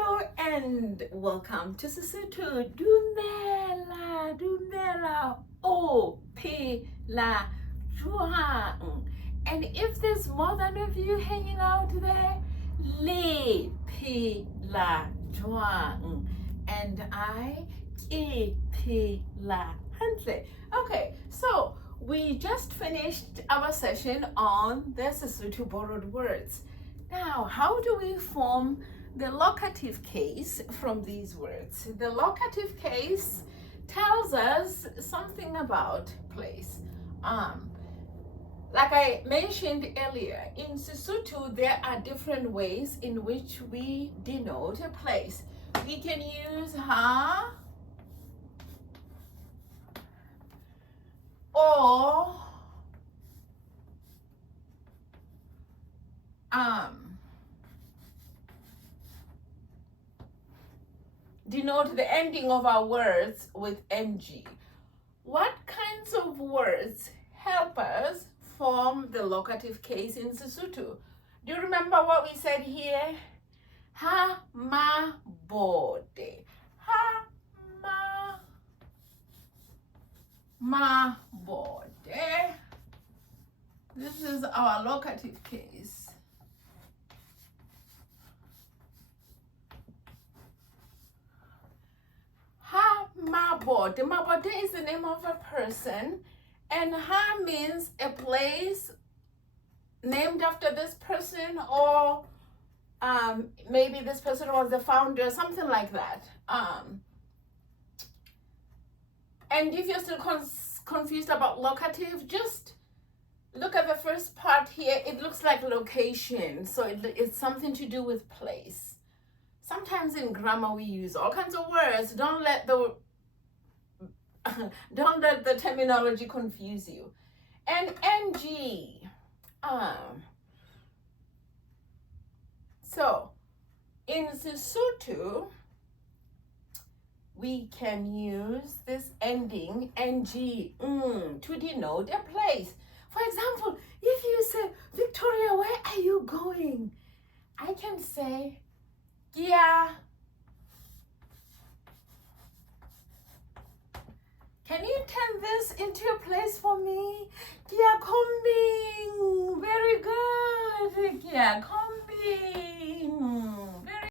Hello and welcome to Sesotho. Dumela, o phela jwang. And if there's more than of you hanging out there, le phela jwang. And I ke phela hantle. Okay, so we just finished our session on the Sesotho borrowed words. Now, how do we form the locative case from these words? The locative case tells us something about place. Like I mentioned earlier, in Sesotho, there are different ways in which we denote a place. We can use ha or denote the ending of our words with ng. What kinds of words help us form the locative case in Sesotho? Do you remember what we said here? Ha ma bode. Ha ma bode. This is our locative case. Ha mabode. Mabode is the name of a person, and ha means a place named after this person, or maybe this person was the founder, something like that. And if you're still confused about locative, just look at the first part here. It looks like location, so it's something to do with place. Sometimes in grammar we use all kinds of words. Don't let the terminology confuse you. And ng. So in Sesotho, we can use this ending ng to denote a place. For example, if you say, Victoria, where are you going? I can say, yeah. Can you turn this into a place for me? Yeah, coming. Very good. Yeah, coming.